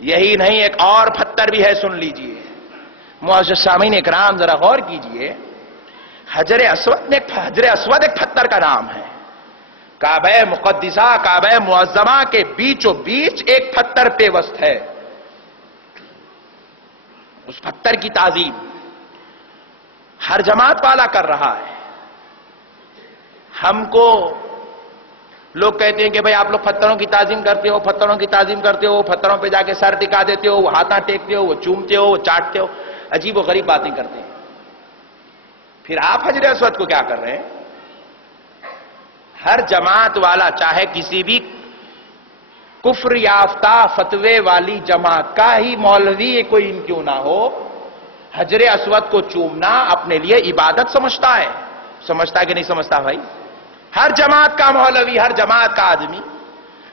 یہی نہیں، ایک اور پتھر بھی ہے، سن لیجئے معزز سامعین اکرام، ذرا غور کیجئے. حجر اسود ایک پتھر کا نام ہے. کعبہ مقدسہ، کعبہ معظمہ کے بیچوں بیچ ایک پتھر پیوست ہے. اس پتھر کی تعظیم ہر جماعت والا کر رہا ہے. ہم کو لوگ کہتے ہیں کہ بھئی آپ لوگ پتھروں کی تعظیم کرتے ہو، پتھروں کی تعظیم کرتے ہو، پتھروں پہ جا کے سر ٹکا دیتے ہو، وہ ہاتھاں ٹیکتے ہو، وہ چومتے ہو، وہ چاٹتے ہو، عجیب و غریب باتیں کرتے ہیں. پھر آپ حجر اسود کو کیا کر رہے ہیں؟ ہر جماعت والا، چاہے کسی بھی کفر یافتہ فتوے والی جماعت کا ہی مولوی کوئی کیوں نہ ہو، حجر اسود کو چومنا اپنے لیے عبادت سمجھتا ہے. سمجھتا ہے کہ نہیں سمجھتا بھائی؟ ہر جماعت کا مولوی، ہر جماعت کا آدمی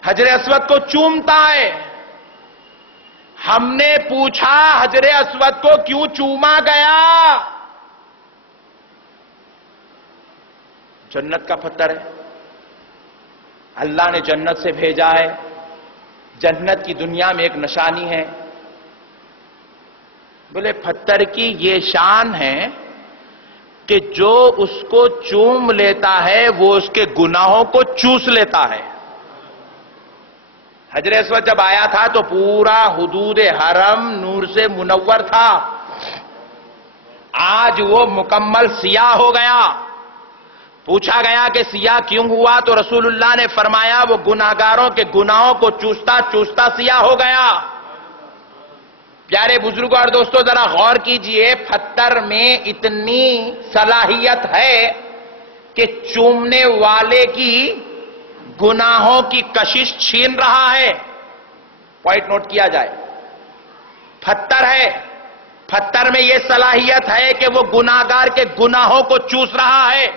حجر اسود کو چومتا ہے. ہم نے پوچھا حجر اسود کو کیوں چوما گیا؟ جنت کا پتھر ہے، اللہ نے جنت سے بھیجا ہے، جنت کی دنیا میں ایک نشانی ہے. بولے پتھر کی یہ شان ہے کہ جو اس کو چوم لیتا ہے وہ اس کے گناہوں کو چوس لیتا ہے. حجر اسود جب آیا تھا تو پورا حدود حرم نور سے منور تھا. آج وہ مکمل سیاہ ہو گیا. پوچھا گیا کہ سیاہ کیوں ہوا تو رسول اللہ نے فرمایا وہ گناہگاروں کے گناہوں کو چوستا چوستا سیاہ ہو گیا. پیارے بزرگوں اور دوستو، ذرا غور کیجئے، پتھر میں اتنی صلاحیت ہے کہ چومنے والے کی گناہوں کی کشش چھین رہا ہے. پوائنٹ نوٹ کیا جائے، پتھر ہے، پتھر میں یہ صلاحیت ہے کہ وہ گناہگار کے گناہوں کو چوس رہا ہے.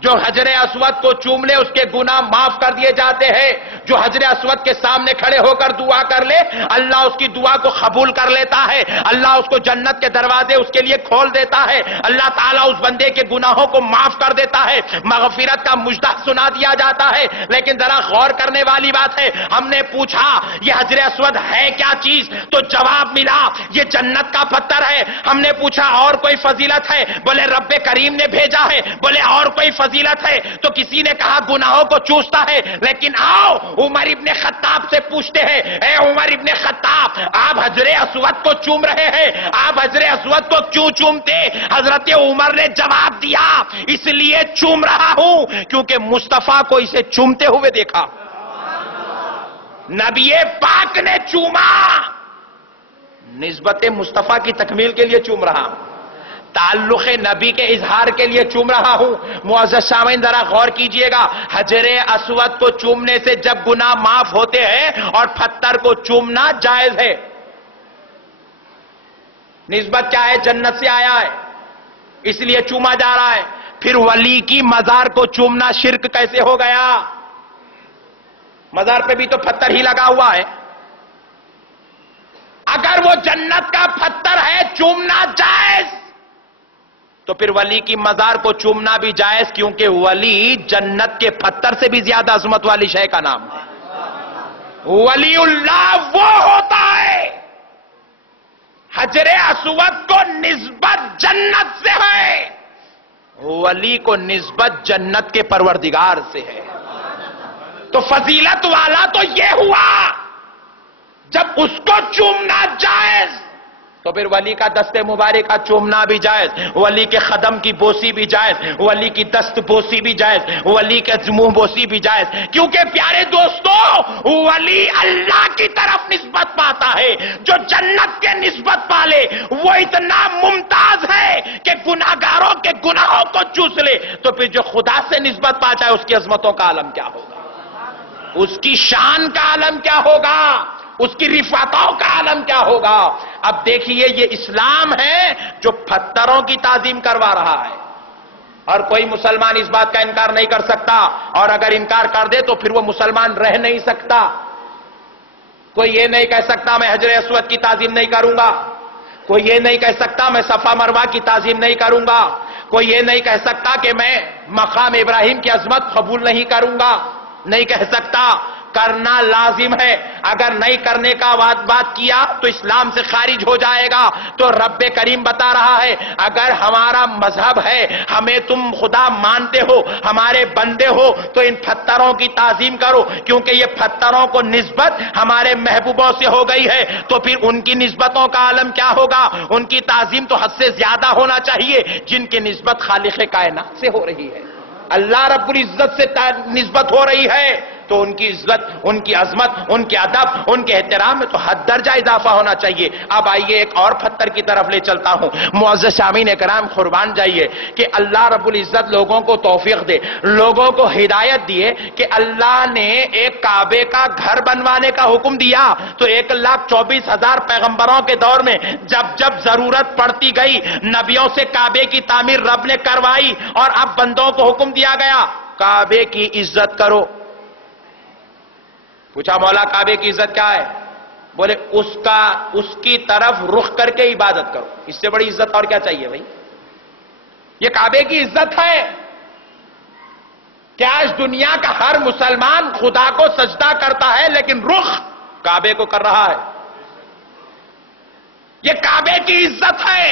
جو حجر اسود کو چوم لے اس کے گناہ معاف کر دیے جاتے ہیں. جو حجر اسود کے سامنے کھڑے ہو کر دعا کر لے، اللہ اس کی دعا کو قبول کر لیتا ہے. اللہ اس کو جنت کے دروازے اس کے لیے کھول دیتا ہے. اللہ تعالیٰ اس بندے کے گناہوں کو معاف کر دیتا ہے، مغفرت کا مژدہ سنا دیا جاتا ہے. لیکن ذرا غور کرنے والی بات ہے، ہم نے پوچھا یہ حجر اسود ہے کیا چیز تو جواب ملا یہ جنت کا پتھر ہے. ہم نے پوچھا اور کوئی فضیلت ہے؟ بولے رب کریم نے بھیجا ہے. بولے اور کوئی فضیلت ہے؟ تو کسی نے کہا گناہوں کو چوستا ہے. لیکن آؤ عمر ابن خطاب سے پوچھتے ہیں، اے عمر ابن خطاب، آپ حجر اسود کو چوم رہے ہیں، آپ حجر اسود کو کیوں چومتے؟ حضرت عمر نے جواب دیا، اس لیے چوم رہا ہوں کیونکہ مصطفیٰ کو اسے چومتے ہوئے دیکھا. نبی پاک نے چوما، نسبت مصطفیٰ کی تکمیل کے لیے چوم رہا ہوں، تعلق نبی کے اظہار کے لیے چوم رہا ہوں. معزز سامعین ذرا غور کیجئے گا، حجر اسود کو چومنے سے جب گناہ معاف ہوتے ہیں اور پتھر کو چومنا جائز ہے. نسبت کیا ہے؟ جنت سے آیا ہے اس لیے چوما جا رہا ہے. پھر ولی کی مزار کو چومنا شرک کیسے ہو گیا؟ مزار پہ بھی تو پتھر ہی لگا ہوا ہے. اگر وہ جنت کا پتھر ہے چومنا جائز تو پھر ولی کی مزار کو چومنا بھی جائز، کیونکہ ولی جنت کے پتھر سے بھی زیادہ عظمت والی شے کا نام ہے. ولی اللہ وہ ہوتا ہے، حجر اسود کو نسبت جنت سے ہے، ولی کو نسبت جنت کے پروردگار سے ہے. تو فضیلت والا تو یہ ہوا جب اس کو چومنا جائز تو پھر ولی کا دست مبارک کا چومنا بھی جائز، ولی کے قدم کی بوسی بھی جائز، ولی کی دست بوسی بھی جائز، ولی کے منہ بوسی بھی جائز. کیونکہ پیارے دوستو ولی اللہ کی طرف نسبت پاتا ہے. جو جنت کے نسبت پالے وہ اتنا ممتاز ہے کہ گناہگاروں کے گناہوں کو چوس لے، تو پھر جو خدا سے نسبت پا جائے اس کی عظمتوں کا عالم کیا ہوگا، اس کی شان کا عالم کیا ہوگا، اس کی رفعتوں کا عالم کیا ہوگا. اب دیکھیے یہ اسلام ہے جو پتھروں کی تعظیم کروا رہا ہے، اور کوئی مسلمان اس بات کا انکار نہیں کر سکتا، اور اگر انکار کر دے تو پھر وہ مسلمان رہ نہیں سکتا. کوئی یہ نہیں کہہ سکتا میں حجر اسود کی تعظیم نہیں کروں گا، کوئی یہ نہیں کہہ سکتا میں صفا مروہ کی تعظیم نہیں کروں گا، کوئی یہ نہیں کہہ سکتا کہ میں مقام ابراہیم کی عظمت قبول نہیں کروں گا. نہیں کہہ سکتا. کرنا لازم ہے. اگر نہیں کرنے کا بات کیا تو اسلام سے خارج ہو جائے گا. تو رب کریم بتا رہا ہے اگر ہمارا مذہب ہے, ہمیں تم خدا مانتے ہو, ہمارے بندے ہو, تو ان پتھروں کی تعظیم کرو, کیونکہ یہ پتھروں کو نسبت ہمارے محبوبوں سے ہو گئی ہے. تو پھر ان کی نسبتوں کا عالم کیا ہوگا؟ ان کی تعظیم تو حد سے زیادہ ہونا چاہیے جن کی نسبت خالق کائنات سے ہو رہی ہے. اللہ رب العزت سے نسبت ہو رہی ہے تو ان کی عزت, ان کی عظمت, ان کے ادب, ان کے احترام میں تو حد درجہ اضافہ ہونا چاہیے. اب آئیے ایک اور پتھر کی طرف لے چلتا ہوں. معزز سامعین کرام قربان جائیے کہ اللہ رب العزت لوگوں کو توفیق دے, لوگوں کو ہدایت دیے کہ اللہ نے ایک کعبے کا گھر بنوانے کا حکم دیا تو 1,24,000 پیغمبروں کے دور میں جب جب ضرورت پڑتی گئی نبیوں سے کعبے کی تعمیر رب نے کروائی, اور اب بندوں کو حکم دیا گیا کعبے کی عزت کرو. پوچھا مولا کعبے کی عزت کیا ہے؟ بولے اس کی طرف رخ کر کے عبادت کرو. اس سے بڑی عزت اور کیا چاہیے بھائی؟ یہ کعبے کی عزت ہے. کیا آج دنیا کا ہر مسلمان خدا کو سجدہ کرتا ہے لیکن رخ کعبے کو کر رہا ہے؟ یہ کعبے کی عزت ہے.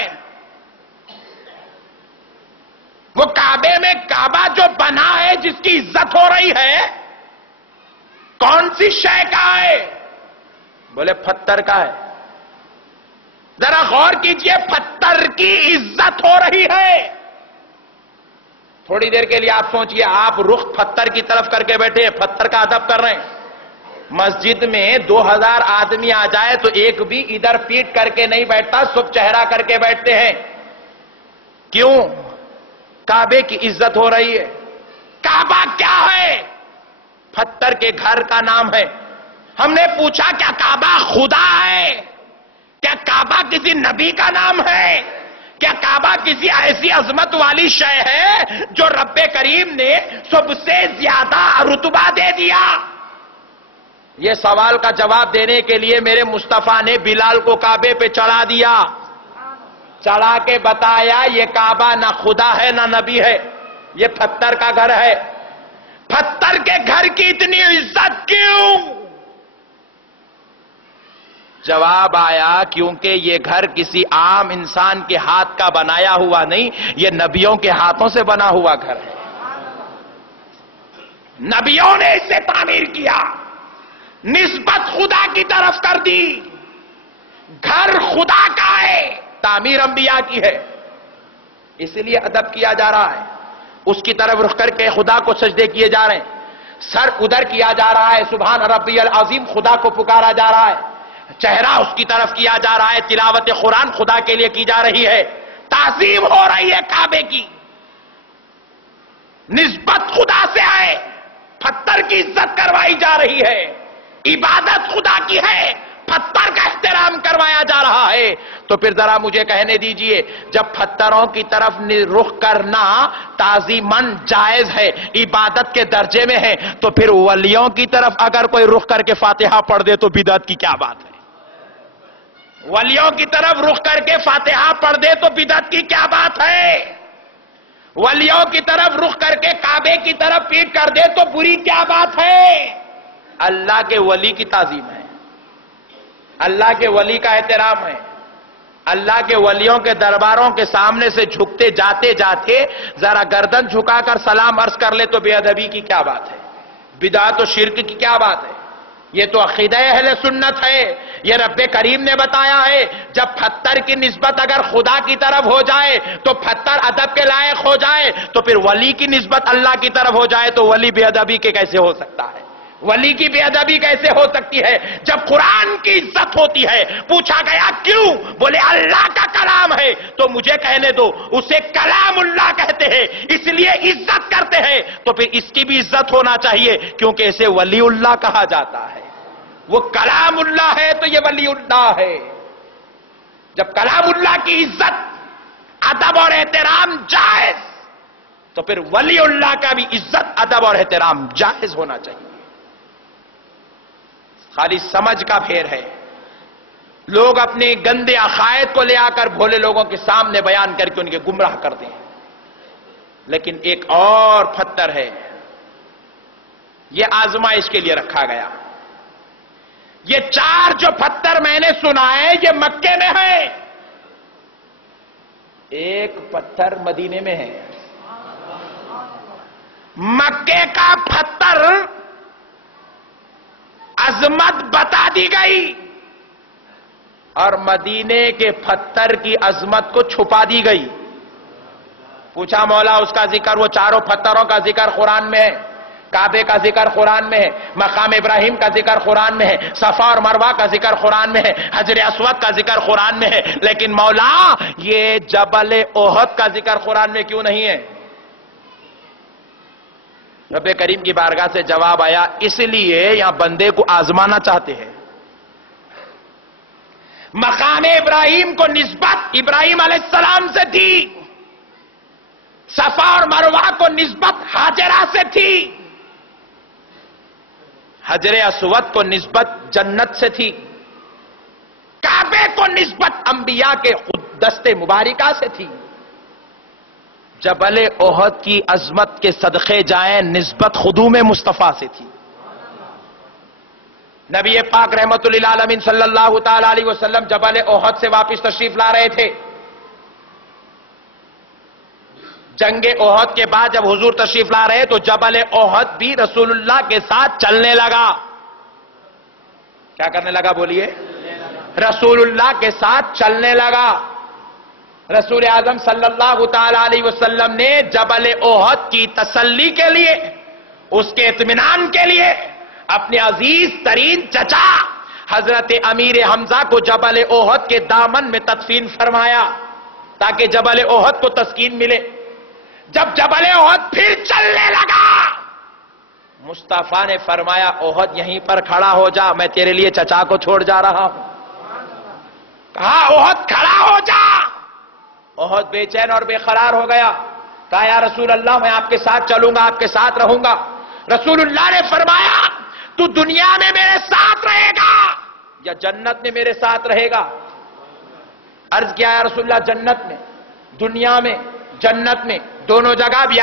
وہ کعبے میں کعبہ جو بنا ہے جس کی عزت ہو رہی ہے کون سی شے کا ہے؟ بولے پتھر کا ہے. ذرا غور کیجئے, پتھر کی عزت ہو رہی ہے. تھوڑی دیر کے لیے آپ سوچئے, آپ رخ پتھر کی طرف کر کے بیٹھے, پتھر کا ادب کر رہے ہیں. مسجد میں 2000 آدمی آ جائے تو ایک بھی ادھر پیٹ کر کے نہیں بیٹھتا, سب چہرہ کر کے بیٹھتے ہیں. کیوں؟ کعبے کی عزت ہو رہی ہے. کعبہ کیا ہے؟ پتھر کے گھر کا نام ہے. ہم نے پوچھا کیا کعبہ خدا ہے؟ کیا کعبہ کسی نبی کا نام ہے؟ کیا کعبہ کسی ایسی عظمت والی شے ہے جو رب کریم نے سب سے زیادہ رتبہ دے دیا؟ یہ سوال کا جواب دینے کے لیے میرے مصطفیٰ نے بلال کو کعبے پہ چڑھا دیا, چڑھا کے بتایا یہ کعبہ نہ خدا ہے نہ نبی ہے, یہ پتھر کا گھر ہے. پتھر کے گھر کی اتنی عزت کیوں؟ جواب آیا کیونکہ یہ گھر کسی عام انسان کے ہاتھ کا بنایا ہوا نہیں, یہ نبیوں کے ہاتھوں سے بنا ہوا گھر ہے. نبیوں نے اسے تعمیر کیا, نسبت خدا کی طرف کر دی. گھر خدا کا ہے, تعمیر انبیاء کی ہے, اس لیے ادب کیا جا رہا ہے. اس کی طرف رخ کر کے خدا کو سجدے کیے جا رہے ہیں, سر ادھر کیا جا رہا ہے, سبحان ربی العظیم خدا کو پکارا جا رہا ہے, چہرہ اس کی طرف کیا جا رہا ہے, تلاوت قرآن خدا کے لیے کی جا رہی ہے, تعظیم ہو رہی ہے کعبے کی. نسبت خدا سے ہے, پتھر کی عزت کروائی جا رہی ہے, عبادت خدا کی ہے, پتھر کا احترام کروایا جا رہا ہے. تو پھر ذرا مجھے کہنے دیجئے, جب پتھروں کی طرف رخ کرنا تعظیماً جائز ہے, عبادت کے درجے میں ہے, تو پھر ولیوں کی طرف اگر کوئی رخ کر کے فاتحہ پڑھ دے تو بدعت کی کیا بات ہے؟ ولیوں کی طرف رخ کر کے فاتحہ پڑھ دے تو بدعت کی کیا بات ہے؟ ولیوں کی طرف رخ کر کے کعبے کی طرف پیٹ کر دے تو بری کیا بات ہے؟ اللہ کے ولی کی تعظیم ہے, اللہ کے ولی کا احترام ہے. اللہ کے ولیوں کے درباروں کے سامنے سے جھکتے جاتے جاتے ذرا گردن جھکا کر سلام عرض کر لے تو بے ادبی کی کیا بات ہے؟ بدعت و شرک کی کیا بات ہے؟ یہ تو عقیدہ اہل سنت ہے. یہ رب کریم نے بتایا ہے جب پتھر کی نسبت اگر خدا کی طرف ہو جائے تو پتھر ادب کے لائق ہو جائے, تو پھر ولی کی نسبت اللہ کی طرف ہو جائے تو ولی بے ادبی کے کیسے ہو سکتا ہے؟ ولی کی بے ادبی کیسے ہو سکتی ہے جب قرآن کی عزت ہوتی ہے؟ پوچھا گیا کیوں؟ بولے اللہ کا کلام ہے. تو مجھے کہنے دو, اسے کلام اللہ کہتے ہیں اس لیے عزت کرتے ہیں, تو پھر اس کی بھی عزت ہونا چاہیے کیونکہ اسے ولی اللہ کہا جاتا ہے. وہ کلام اللہ ہے تو یہ ولی اللہ ہے. جب کلام اللہ کی عزت, ادب اور احترام جائز, تو پھر ولی اللہ کا بھی عزت, ادب اور احترام جائز ہونا چاہیے. خالی سمجھ کا پھیر ہے. لوگ اپنے گندے عقائد کو لے آ کر بھولے لوگوں کے سامنے بیان کر کے ان کے گمراہ کرتے ہیں. لیکن ایک اور پتھر ہے یہ آزمائش کے لیے رکھا گیا. یہ 4 جو پتھر میں نے سنا ہے یہ مکے میں ہے، ایک پتھر مدینے میں ہے. مکے کا پتھر عظمت بتا دی گئی اور مدینے کے پتھر کی عظمت کو چھپا دی گئی. پوچھا مولا اس کا ذکر، وہ 4 پتھروں کا ذکر قرآن میں ہے، کعبے کا ذکر قرآن میں ہے، مقام ابراہیم کا ذکر قرآن میں ہے، صفا اور مروہ کا ذکر قرآن میں ہے، حجر اسود کا ذکر قرآن میں ہے، لیکن مولا یہ جبل احد کا ذکر قرآن میں کیوں نہیں ہے؟ رب کریم کی بارگاہ سے جواب آیا، اس لیے یہاں بندے کو آزمانا چاہتے ہیں. مقام ابراہیم کو نسبت ابراہیم علیہ السلام سے تھی، صفا اور مروہ کو نسبت ہاجرہ سے تھی، حجر اسود کو نسبت جنت سے تھی، کعبے کو نسبت انبیاء کے دست مبارکہ سے تھی. جبل احد کی عظمت کے صدقے جائیں نسبت خدوم مصطفیٰ سے تھی. نبی پاک رحمت للعالمین صلی اللہ تعالی علیہ وسلم جبل احد سے واپس تشریف لا رہے تھے. جنگ احد کے بعد جب حضور تشریف لا رہے تو جبل احد بھی رسول اللہ کے ساتھ چلنے لگا. کیا کرنے لگا بولیے؟ رسول اللہ کے ساتھ چلنے لگا. رسول اعظم صلی اللہ تعالی علیہ وسلم نے جبل احد کی تسلی کے لیے، اس کے اطمینان کے لیے اپنے عزیز ترین چچا حضرت امیر حمزہ کو جبل احد کے دامن میں تدفین فرمایا تاکہ جبل احد کو تسکین ملے. جب جبل احد پھر چلنے لگا مصطفیٰ نے فرمایا احد یہیں پر کھڑا ہو جا، میں تیرے لیے چچا کو چھوڑ جا رہا ہوں. کہا احد کھڑا ہو جا. احد بے چین اور بے قرار ہو گیا. کہا یا رسول اللہ میں آپ کے ساتھ چلوں گا، آپ کے ساتھ رہوں گا. رسول اللہ نے فرمایا تو دنیا میں میرے ساتھ رہے گا یا جنت میں میرے ساتھ رہے گا؟ عرض کیا یا رسول اللہ جنت میں، دنیا میں، جنت میں، دونوں جگہ بھی